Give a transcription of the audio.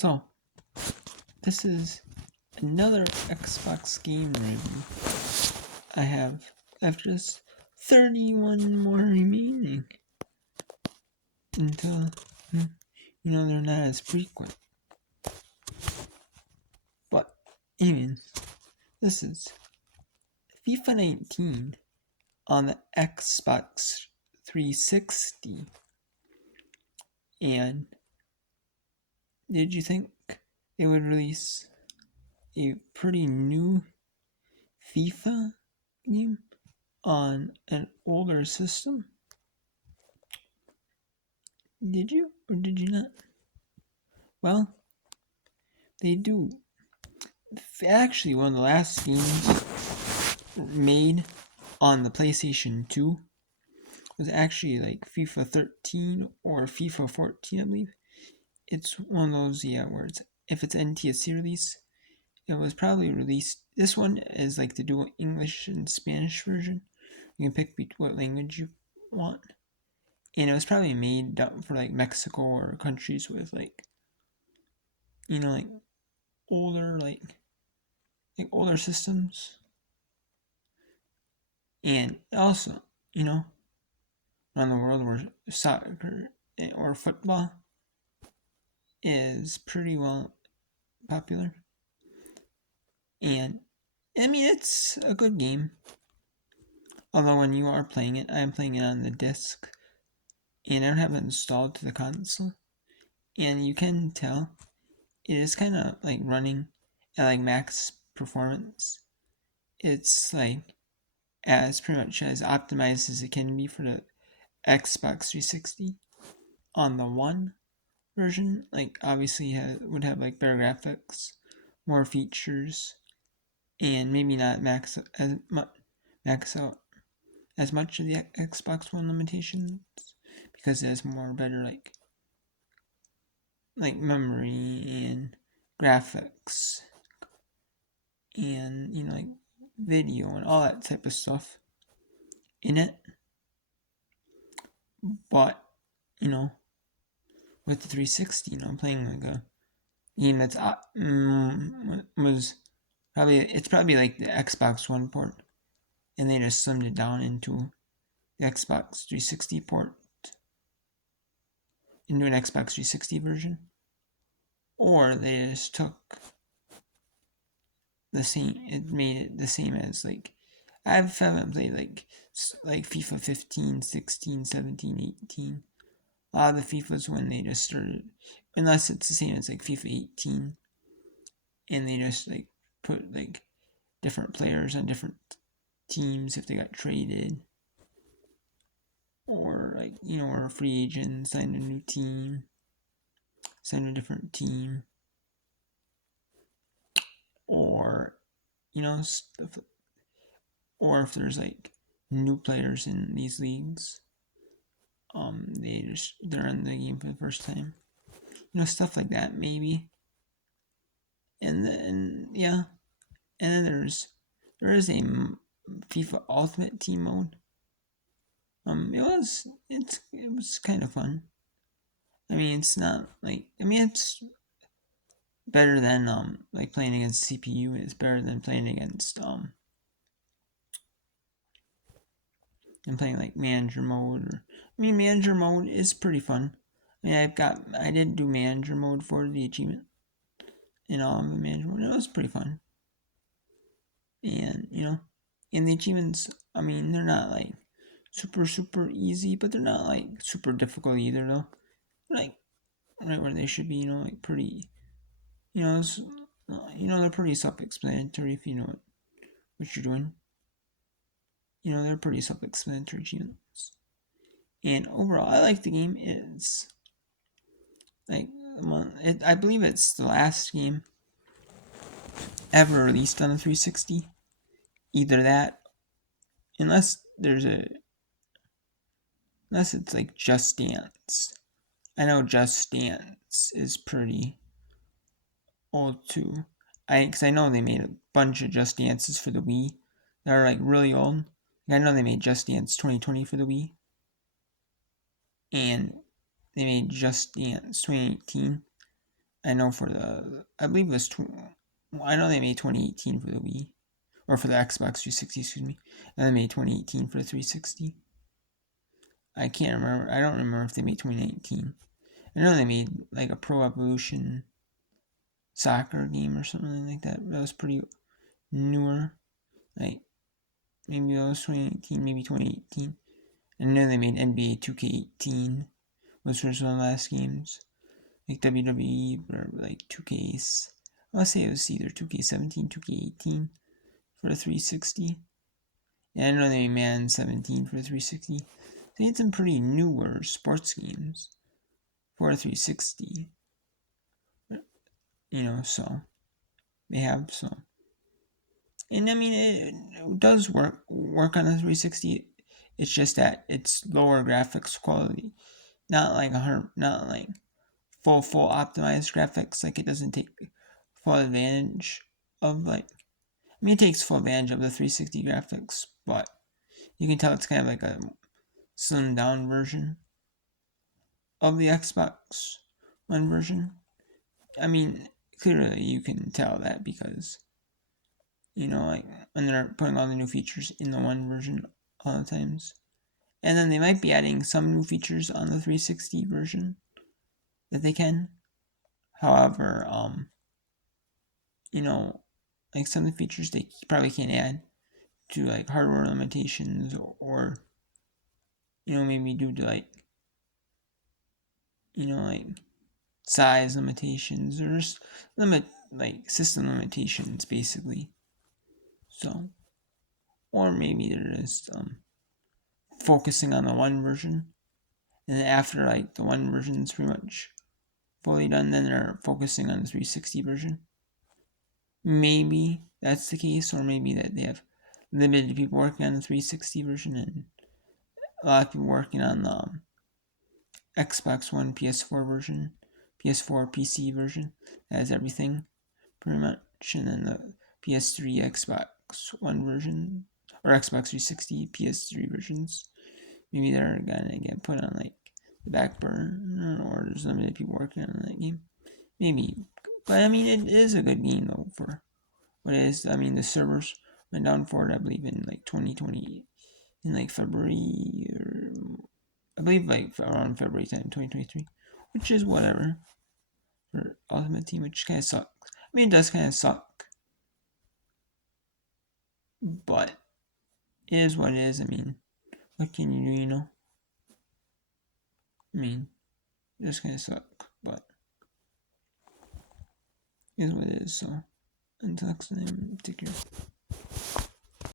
So, this is another Xbox game review. I have just 31 more remaining until, they're not as frequent. But, anyways, this is FIFA 19 on the Xbox 360. And did you think they would release a pretty new FIFA game on an older system? Did you or did you not? Well, they do. Actually, one of the last games made on the PlayStation 2 was actually like FIFA 13 or FIFA 14, I believe. It's one of those, where if it's NTSC release, it was probably released. This one is like the dual English and Spanish version. You can pick what language you want. And it was probably made up for like Mexico or countries with like older older systems. And also, around the world where soccer or football is pretty well popular. And I mean, it's a good game. Although when you are playing it, I'm playing it on the disc, and I don't have it installed to the console. And you can tell it is kind of like running at like max performance. It's like as pretty much as optimized as it can be for the Xbox 360. On the One version, like obviously would have like better graphics, more features, and maybe not max out as much of the Xbox One limitations because it has more better like memory and graphics and like video and all that type of stuff in it. But with the 360, I'm playing like a game that's it's probably like the Xbox One port, and they just slimmed it down into the Xbox 360 port, into an Xbox 360 version, or they just took the same. It made it the same as like I haven't played like FIFA 15, 16, 17, 18. A lot of the FIFAs when they just started, unless it's the same as like FIFA 18, and they just like put like different players on different teams if they got traded, or like or a free agent signed a new team, signed a different team, or stuff, or if there's like new players in these leagues, they're in the game for the first time, stuff like that maybe. And then and then there is a FIFA Ultimate Team mode. It was kind of fun. I mean, it's not like it's better than like playing against CPU. It's better than playing against and playing like manager mode. Manager mode is pretty fun. I did do manager mode for the achievement in all of the manager mode. It was pretty fun. And and the achievements, they're not like super easy, but they're not like super difficult either though. They're like right where they should be, like pretty, they're pretty self-explanatory if you know what you're doing. They're pretty self-explanatory achievements. And overall, I like the game. It's like I believe it's the last game ever released on the 360. Either that, unless it's like Just Dance. I know Just Dance is pretty old too. Because I know they made a bunch of Just Dances for the Wii that are like really old. I know they made Just Dance 2020 for the Wii, and they made Just Dance 2018, I know I believe it was, I know they made 2018 for the Wii, or for the Xbox 360, excuse me, and they made 2018 for the 360. I can't remember, I don't remember if they made 2019. I know they made like a Pro Evolution soccer game or something like that. That was pretty newer. Like, maybe it was 2019, maybe 2018. I know they made NBA 2K18, which was one of the last games. Like WWE, or like 2Ks. I want to say it was either 2K17, 2K18 for the 360. And I know they made Madden 17 for the 360. They had some pretty newer sports games for the 360. So they have some. And I mean, it does work on the 360. It's just that it's lower graphics quality, not like not like full optimized graphics. Like, it doesn't take full advantage of it takes full advantage of the 360 graphics, but you can tell it's kind of like a slimmed down version of the Xbox One version. I mean, clearly you can tell that because like when they're putting all the new features in the one version all the times. And then they might be adding some new features on the 360 version that they can. However, like some of the features they probably can't add to like hardware limitations, or maybe due to like size limitations, or just system limitations basically. So, or maybe they're just focusing on the one version, and then after like the one version is pretty much fully done, then they're focusing on the 360 version. Maybe that's the case, or maybe that they have limited people working on the 360 version and a lot of people working on the Xbox One, PS4 version, PS4 PC version that has everything pretty much, and then the PS3, Xbox One version, or Xbox 360, PS3 versions. Maybe they're gonna get put on like the back burner, or there's limited people working on that game. Maybe, but I mean, it is a good game though for what it is. I mean, the servers went down for it, I believe, in like 2020, in like February, or I believe like around February time, 2023, which is whatever for Ultimate Team, which kind of sucks. I mean, it does kind of suck, but it is what it is. I mean, what can you do, I mean, it does kind of suck, but it is what it is, so until next time, take care.